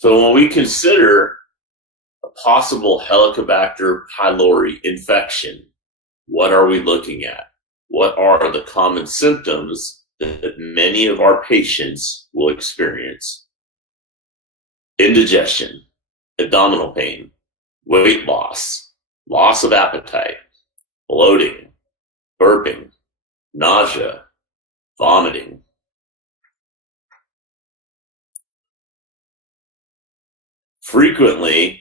So when we consider a possible Helicobacter pylori infection, what are we looking at? What are the common symptoms that many of our patients will experience? Indigestion, abdominal pain, weight loss, loss of appetite, bloating, burping, nausea, vomiting. Frequently,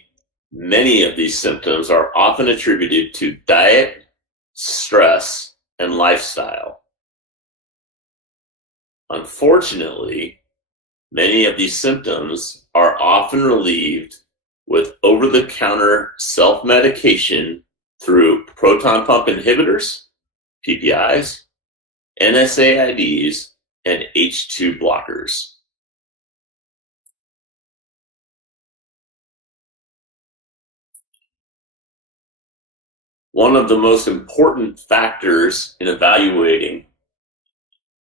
many of these symptoms are often attributed to diet, stress, and lifestyle. Unfortunately, many of these symptoms are often relieved with over-the-counter self-medication through proton pump inhibitors, PPIs, NSAIDs, and H2 blockers. One of the most important factors in evaluating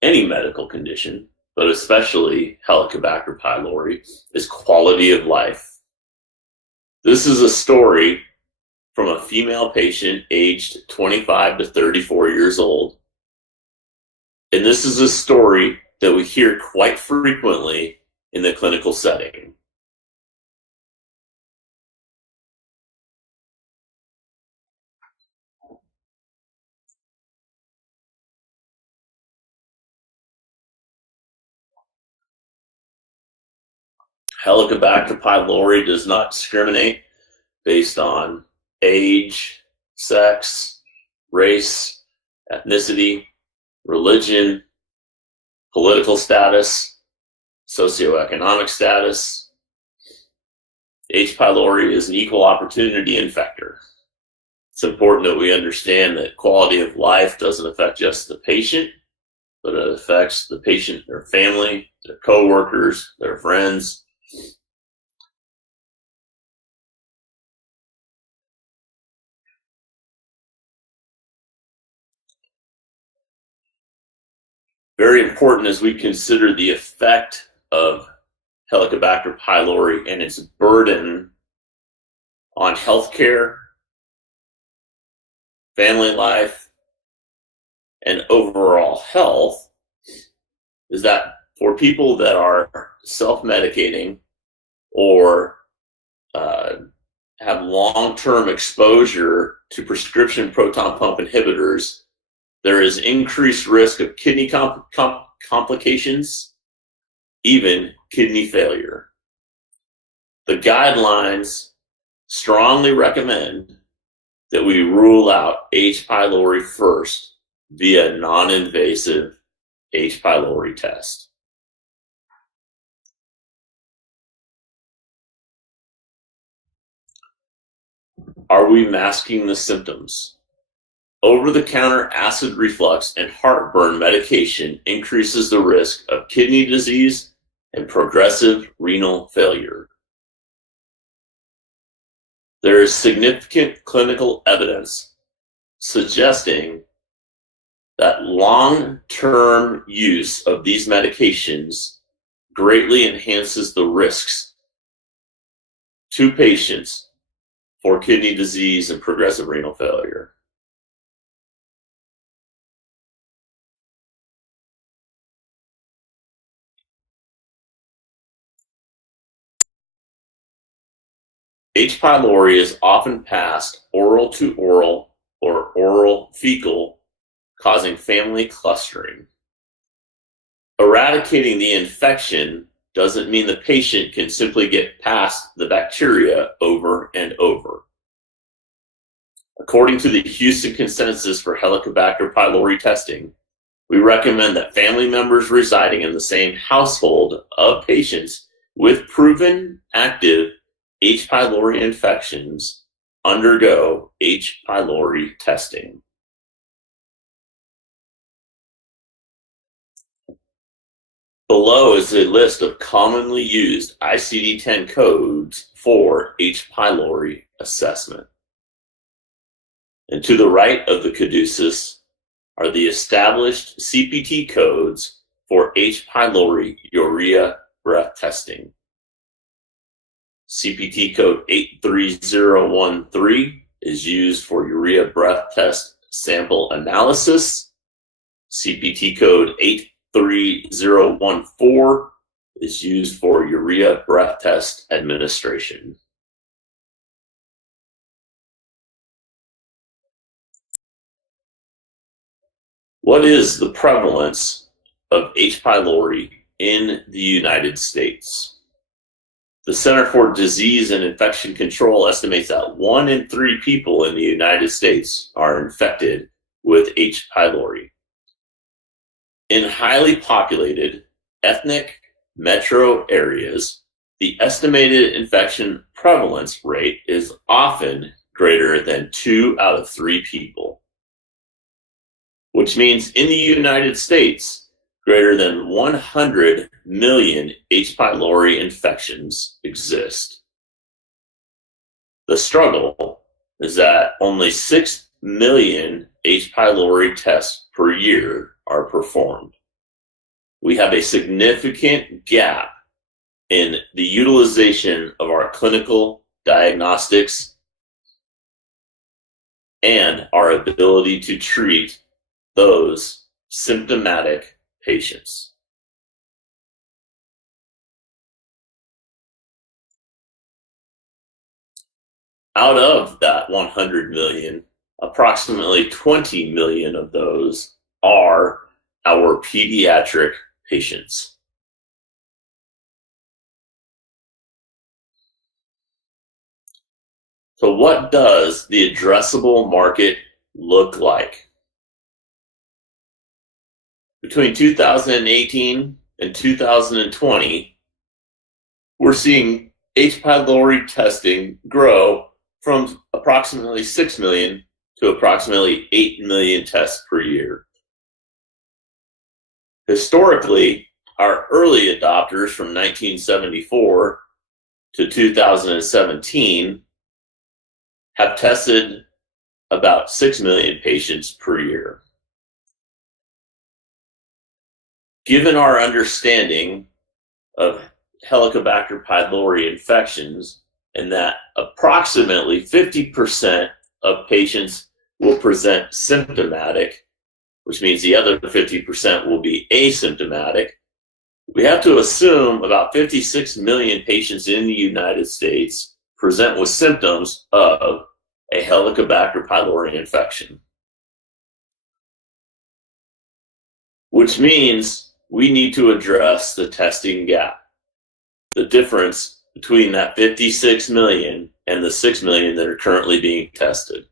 any medical condition, but especially Helicobacter pylori, is quality of life. This is a story from a female patient aged 25 to 34 years old. And this is a story that we hear quite frequently in the clinical setting. Helicobacter pylori does not discriminate based on age, sex, race, ethnicity, religion, political status, socioeconomic status. H. pylori is an equal opportunity infector. It's important that we understand that quality of life doesn't affect just the patient, but it affects the patient, their family, their coworkers, their friends. Very important as we consider the effect of Helicobacter pylori and its burden on healthcare, family life, and overall health, is that for people that are self-medicating or have long-term exposure to prescription proton pump inhibitors, there is increased risk of kidney complications, even kidney failure. The guidelines strongly recommend that we rule out H. pylori first via non-invasive H. pylori test. Are we masking the symptoms? Over-the-counter acid reflux and heartburn medication increases the risk of kidney disease and progressive renal failure. There is significant clinical evidence suggesting that long-term use of these medications greatly enhances the risks to patients for kidney disease and progressive renal failure. H. pylori is often passed oral to oral or oral fecal, causing family clustering. Eradicating the infection doesn't mean the patient can simply get past the bacteria over and over. According to the Houston Consensus for Helicobacter pylori testing, we recommend that family members residing in the same household of patients with proven active H. pylori infections undergo H. pylori testing. Below is a list of commonly used ICD-10 codes for H. pylori assessment. And to the right of the caduceus are the established CPT codes for H. pylori urea breath testing. CPT code 83013 is used for urea breath test sample analysis. CPT code 83014 is used for urea breath test administration. What is the prevalence of H. pylori in the United States? The Center for Disease and Infection Control estimates that 1 in 3 people in the United States are infected with H. pylori. In highly populated, ethnic metro areas, the estimated infection prevalence rate is often greater than 2 out of 3 people, which means in the United States, greater than 100 million H. pylori infections exist. The struggle is that only 6 million H. pylori tests per year are performed. We have a significant gap in the utilization of our clinical diagnostics and our ability to treat those symptomatic patients. Out of that 100 million, approximately 20 million of those are our pediatric patients. So what does the addressable market look like? Between 2018 and 2020, we're seeing H. pylori testing grow from approximately 6 million to approximately 8 million tests per year. Historically, our early adopters from 1974 to 2017 have tested about 6 million patients per year. Given our understanding of Helicobacter pylori infections and that approximately 50% of patients will present symptomatic, which means the other 50% will be asymptomatic, we have to assume about 56 million patients in the United States present with symptoms of a Helicobacter pylori infection, which means we need to address the testing gap, the difference between that 56 million and the 6 million that are currently being tested.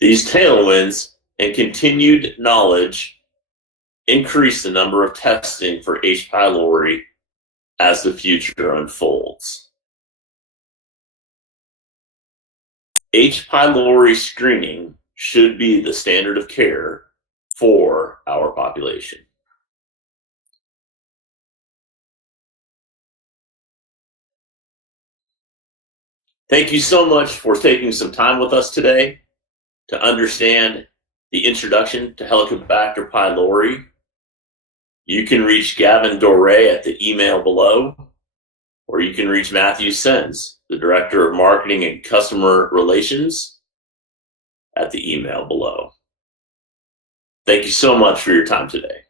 These tailwinds and continued knowledge increase the number of testing for H. pylori as the future unfolds. H. pylori screening should be the standard of care for our population. Thank you so much for taking some time with us today to understand the introduction to Helicobacter pylori. You can reach Gavin Doré at the email below, or you can reach Matthew Sens, the Director of Marketing and Customer Relations, at the email below. Thank you so much for your time today.